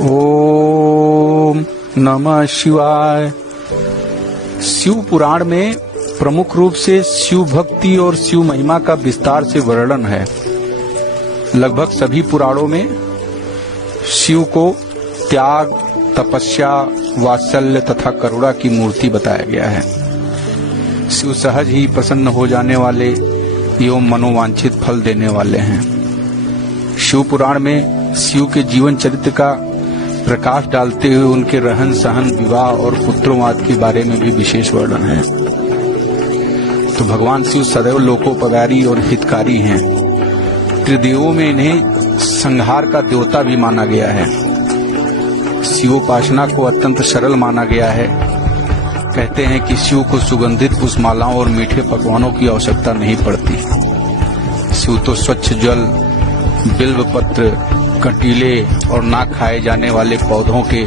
ओम नमः शिवाय। शिव पुराण में प्रमुख रूप से शिव भक्ति और शिव महिमा का विस्तार से वर्णन है। लगभग सभी पुराणों में शिव को त्याग, तपस्या, वात्सल्य तथा करुणा की मूर्ति बताया गया है। शिव सहज ही प्रसन्न हो जाने वाले एवं मनोवांछित फल देने वाले हैं। शिव पुराण में शिव के जीवन चरित्र का प्रकाश डालते हुए उनके रहन सहन, विवाह और पुत्रोवाद के बारे में भी विशेष वर्णन है। तो भगवान शिव सदैव लोकोपकारी और हितकारी हैं। त्रिदेवों में इन्हें संहार का देवता भी माना गया है। शिवोपासना को अत्यंत सरल माना गया है। कहते हैं कि शिव को सुगंधित पुष्पमालाओं और मीठे पकवानों की आवश्यकता नहीं पड़ती। शिव तो स्वच्छ जल, बिल्व पत्र, कंटीले और ना खाए जाने वाले पौधों के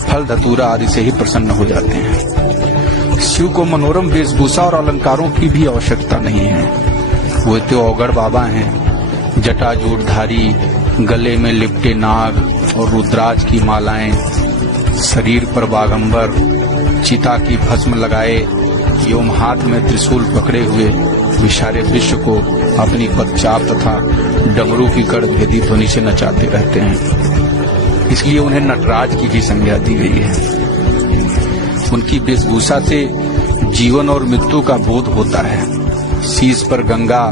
फल धतूरा आदि से ही प्रसन्न हो जाते हैं। शिव को मनोरम वेशभूषा और अलंकारों की भी आवश्यकता नहीं है। वे तो औगड़ बाबा हैं। जटाजूटधारी, गले में लिपटे नाग और रुद्राज की मालाएं, शरीर पर बागंबर, चिता की भस्म लगाए एवं हाथ में त्रिशूल पकड़े हुए विशारे विश्व को अपनी पदचाप तथा डमरू की कड़भेदी ध्वनि से नचाते रहते हैं। इसलिए उन्हें नटराज की भी संज्ञा दी गई है। उनकी वेशभूषा से जीवन और मृत्यु का बोध होता है। शीश पर गंगा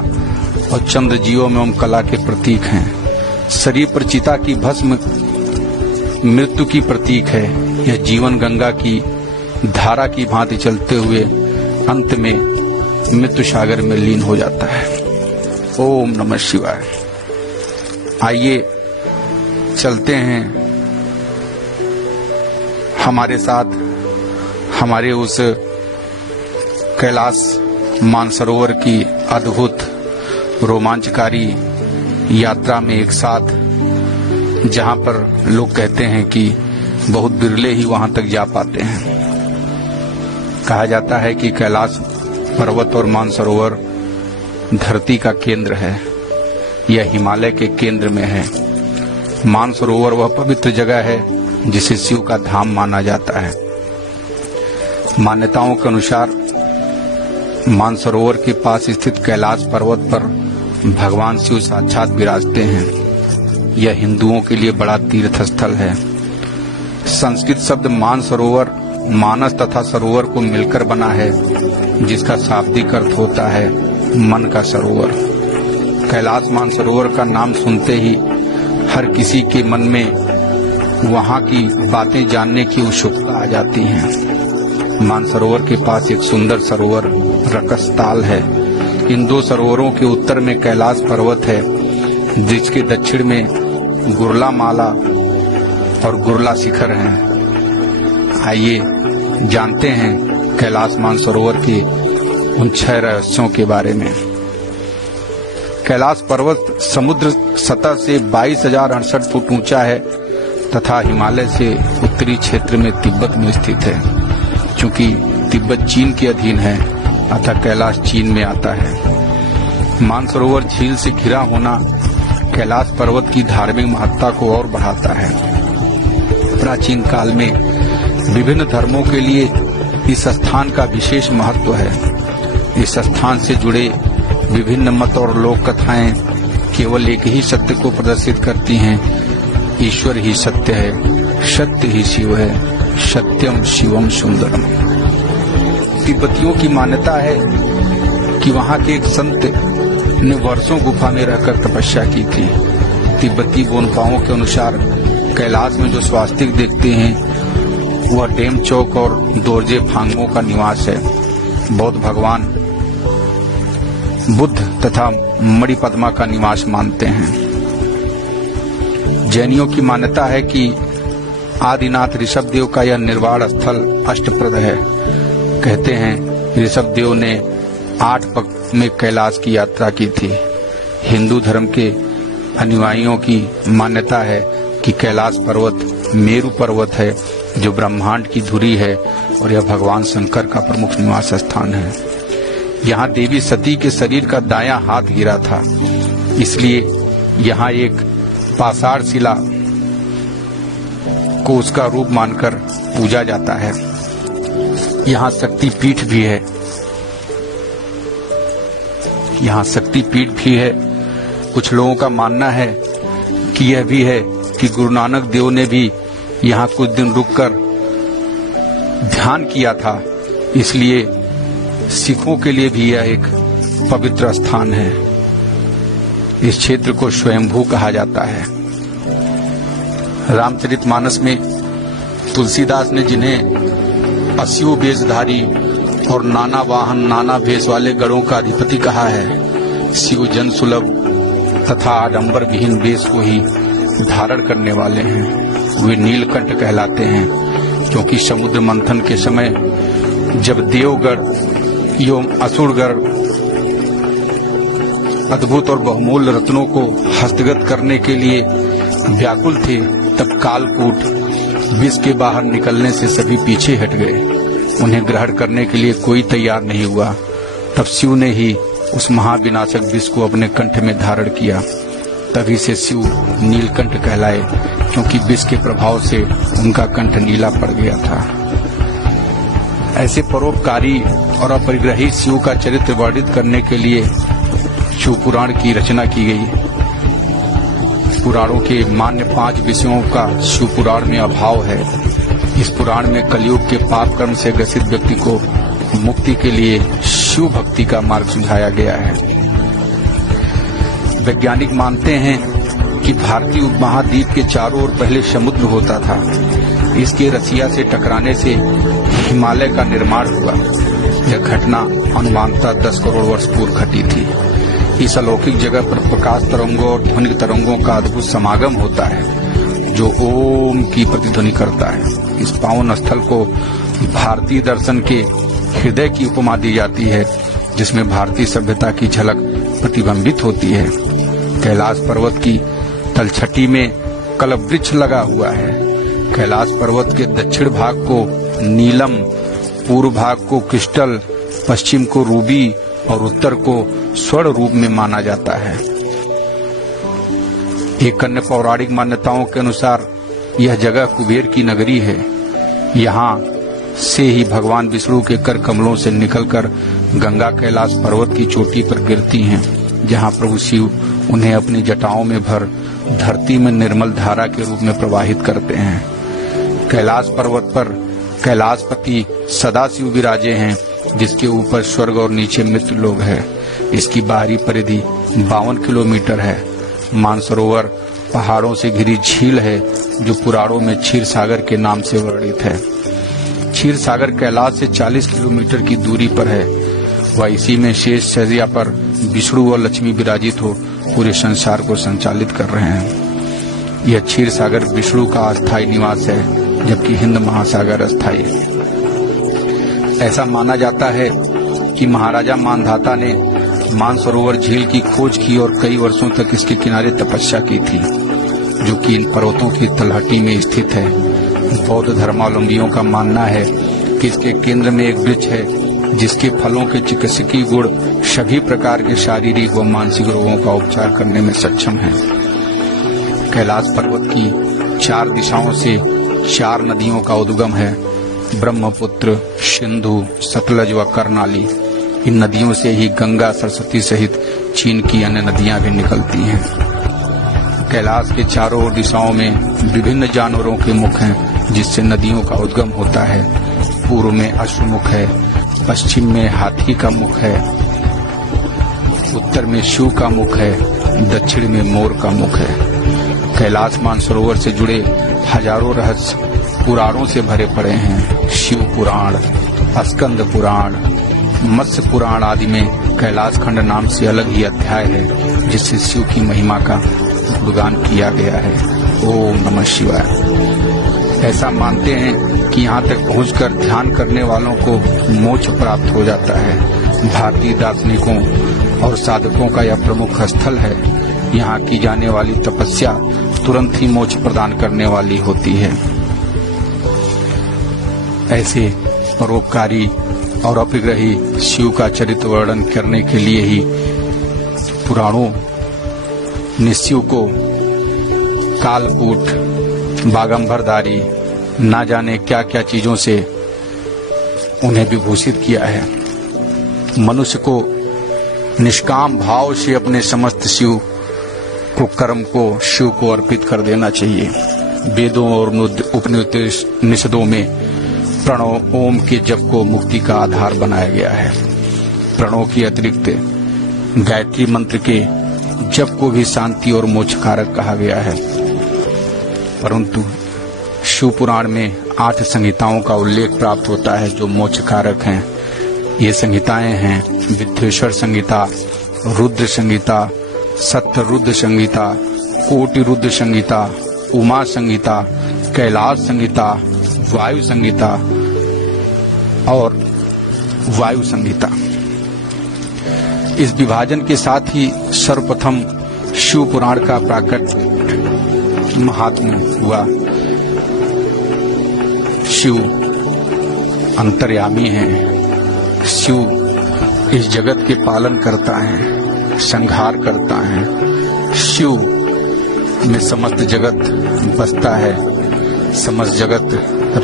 और चंद्र जीवों एवं कला के प्रतीक हैं। शरीर पर चिता की भस्म मृत्यु की प्रतीक है। यह जीवन गंगा की धारा की भांति चलते हुए अंत में मृत्यु सागर में लीन हो जाता है। ओम नमः शिवाय। आइए चलते हैं हमारे साथ हमारे उस कैलाश मानसरोवर की अद्भुत रोमांचकारी यात्रा में एक साथ, जहां पर लोग कहते हैं कि बहुत बिरले ही वहां तक जा पाते हैं। कहा जाता है कि कैलाश पर्वत और मानसरोवर धरती का केंद्र है। यह हिमालय के केंद्र में है। मानसरोवर वह पवित्र जगह है जिसे शिव का धाम माना जाता है। मान्यताओं के अनुसार मानसरोवर के पास स्थित कैलाश पर्वत पर भगवान शिव साक्षात विराजते हैं। यह हिंदुओं के लिए बड़ा तीर्थ स्थल है। संस्कृत शब्द मानसरोवर मानस तथा सरोवर को मिलकर बना है, जिसका शाब्दिक अर्थ होता है मन का सरोवर। कैलाश मानसरोवर का नाम सुनते ही हर किसी के मन में वहां की बातें जानने की उत्सुकता आ जाती है। मानसरोवर के पास एक सुंदर सरोवर रकसताल है। इन दो सरोवरों के उत्तर में कैलाश पर्वत है, जिसके दक्षिण में गुरला माला और गुरला शिखर हैं। आइए जानते हैं कैलाश मानसरोवर के उन 6 रहस्यों के बारे में। कैलाश पर्वत समुद्र सतह से 22,068 फुट ऊंचा है तथा हिमालय से उत्तरी क्षेत्र में तिब्बत में स्थित है। चूंकि तिब्बत चीन के अधीन है, अतः कैलाश चीन में आता है। मानसरोवर झील से घिरा होना कैलाश पर्वत की धार्मिक महत्ता को और बढ़ाता है। प्राचीन काल में विभिन्न धर्मों के लिए इस स्थान का विशेष महत्व है। इस स्थान से जुड़े विभिन्न मत और लोक कथाएं केवल एक ही सत्य को प्रदर्शित करती हैं। ईश्वर ही सत्य है, सत्य ही शिव है, सत्यम शिवम सुंदरम। तिब्बतियों की मान्यता है कि वहां के एक संत ने वर्षों गुफा में रहकर तपस्या की थी। तिब्बती बोनपाओं के अनुसार कैलाश में जो स्वास्तिक देखते हैं वह डेमचौक और दोरजे फांगों का निवास है। बौद्ध भगवान बुद्ध तथा मणिपद्मा का निवास मानते हैं। जैनियों की मान्यता है कि आदिनाथ ऋषभदेव का यह निर्वाण स्थल अष्टप्रद है। कहते हैं ऋषभदेव ने 8 पग में कैलाश की यात्रा की थी। हिंदू धर्म के अनुयायियों की मान्यता है कि कैलाश पर्वत मेरु पर्वत है, जो ब्रह्मांड की धुरी है और यह भगवान शंकर का प्रमुख निवास स्थान है। यहाँ देवी सती के शरीर का दायां हाथ गिरा था, इसलिए यहाँ एक पाषाण शिला को उसका रूप मानकर पूजा जाता है। यहाँ शक्ति पीठ भी है, कुछ लोगों का मानना है कि यह भी है कि गुरु नानक देव ने भी यहाँ कुछ दिन रुककर ध्यान किया था, इसलिए सिखों के लिए भी यह एक पवित्र स्थान है। इस क्षेत्र को स्वयंभू कहा जाता है। रामचरितमानस में तुलसीदास ने जिन्हें 80 वेशधारी और नाना वाहन नाना भेष वाले गणों का अधिपति कहा है, शिव जन सुलभ तथा आडंबर विहीन वेश को ही धारण करने वाले हैं। वे नीलकंठ कहलाते हैं, क्योंकि समुद्र मंथन के समय जब देवगण एवं असुरगण अद्भुत और बहुमूल्य रत्नों को हस्तगत करने के लिए व्याकुल थे, तब कालकूट विष के बाहर निकलने से सभी पीछे हट गए। उन्हें ग्रहण करने के लिए कोई तैयार नहीं हुआ। तब शिव ने ही उस महाविनाशक विष को अपने कंठ में धारण किया। तभी से शिव नीलकंठ कहलाए, क्योंकि विष के प्रभाव से उनका कंठ नीला पड़ गया था। ऐसे परोपकारी और अपरिग्रही शिव का चरित्र वर्णित करने के लिए शिव पुराण की रचना की गई। पुराणों के मान्य 5 विषयों का शिव पुराण में अभाव है। इस पुराण में कलयुग के पाप कर्म से ग्रसित व्यक्ति को मुक्ति के लिए शिव भक्ति का मार्ग सुझाया गया है। वैज्ञानिक मानते हैं कि भारतीय उपमहाद्वीप के चारों ओर पहले समुद्र होता था। इसके रसिया से टकराने से हिमालय का निर्माण हुआ। यह घटना अनुमानतः 10 करोड़ वर्ष पूर्व घटी थी। इस अलौकिक जगह पर प्रकाश तरंगों और ध्वनिक तरंगों का अद्भुत समागम होता है, जो ओम की प्रतिध्वनि करता है। इस पावन स्थल को भारतीय दर्शन के हृदय की उपमा दी जाती है, जिसमें भारतीय सभ्यता की झलक प्रतिबिंबित होती है। कैलाश पर्वत की तलछटी में कल्पवृक्ष लगा हुआ है। कैलाश पर्वत के दक्षिण भाग को नीलम, पूर्व भाग को क्रिस्टल, पश्चिम को रूबी और उत्तर को स्वर्ण रूप में माना जाता है। एक अन्य पौराणिक मान्यताओं के अनुसार यह जगह कुबेर की नगरी है। यहाँ से ही भगवान विष्णु के कर कमलों से निकलकर गंगा कैलाश पर्वत की चोटी पर गिरती हैं, जहाँ प्रभु शिव उन्हें अपनी जटाओं में भर धरती में निर्मल धारा के रूप में प्रवाहित करते हैं। कैलाश पर्वत पर कैलाशपति सदाशिव विराजे हैं, जिसके ऊपर स्वर्ग और नीचे मृत्यु लोक है। इसकी बाहरी परिधि 52 किलोमीटर है। मानसरोवर पहाड़ों से घिरी झील है, जो पुराणों में क्षीर सागर के नाम से वर्णित है। क्षीर सागर कैलाश से 40 किलोमीटर की दूरी पर है। वह इसी में शेष शैया पर विष्णु और लक्ष्मी विराजित हो पूरे संसार को संचालित कर रहे हैं। यह क्षीर सागर विष्णु का अस्थायी निवास है, जबकि हिंद महासागर अस्थायी है। ऐसा माना जाता है कि महाराजा मानधाता ने मानसरोवर झील की खोज की और कई वर्षों तक इसके किनारे तपस्या की थी, जो कि इन पर्वतों की तलहटी में स्थित है। बौद्ध धर्मावलंबियों का मानना है कि इसके केंद्र में एक वृक्ष है, जिसके फलों के चिकित्सकीय गुण सभी प्रकार के शारीरिक व मानसिक रोगों का उपचार करने में सक्षम है। कैलाश पर्वत की 4 दिशाओं से 4 नदियों का उद्गम है, ब्रह्मपुत्र, सिंधु, सतलज व कर्णाली। इन नदियों से ही गंगा, सरस्वती सहित चीन की अन्य नदियां भी निकलती हैं। कैलाश के चारों ओर दिशाओं में विभिन्न जानवरों के मुख हैं, जिससे नदियों का उद्गम होता है। पूर्व में अश्वमुख है, पश्चिम में हाथी का मुख है, उत्तर में शिव का मुख है, दक्षिण में मोर का मुख है। कैलाश मानसरोवर से जुड़े हजारों रहस्य पुराणों से भरे पड़े हैं। शिव पुराण, स्कंद पुराण, मत्स्य पुराण आदि में कैलाश खंड नाम से अलग ही अध्याय है, जिससे शिव की महिमा का गुणगान किया गया है। ओम नमः शिवाय। ऐसा मानते हैं कि यहाँ तक पहुंचकर ध्यान करने वालों को मोक्ष प्राप्त हो जाता है। भारतीय दार्शनिकों और साधकों का यह प्रमुख स्थल है। यहाँ की जाने वाली तपस्या तुरंत ही मोक्ष प्रदान करने वाली होती है। ऐसे परोपकारी और अपरिग्रही शिव का चरित्र वर्णन करने के लिए ही पुराणों ने शिव को कालकूट, बागंबरधारी, ना जाने क्या क्या चीजों से उन्हें विभूषित किया है। मनुष्य को निष्काम भाव से अपने समस्त शिव को कर्म को शिव को अर्पित कर देना चाहिए। वेदों और उपनिषदों में प्रणव ओम के जप को मुक्ति का आधार बनाया गया है। प्रणव के अतिरिक्त गायत्री मंत्र के जप को भी शांति और मोक्ष कारक कहा गया है। परंतु शिव पुराण में 8 संहिताओं का उल्लेख प्राप्त होता है जो मोक्ष कारक हैं। ये संहिताएं हैं विद्वेश्वर संहिता, रुद्र संहिता, सत्यरुद्र संहिता, कोटि रुद्र संहिता, उमा संहिता, कैलाश संहिता, वायु संहिता और वायु संहिता। इस विभाजन के साथ ही सर्वप्रथम शिव पुराण का प्राकट महात्म्य हुआ। शिव अंतर्यामी हैं। शिव इस जगत के पालन करता है, संहार करता है। शिव में समस्त जगत बसता है, समस्त जगत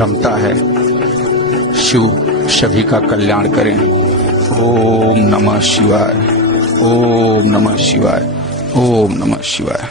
रमता है। शिव सभी का कल्याण करें। ओम नमः शिवाय, ओम नमः शिवाय, ओम नमः शिवाय।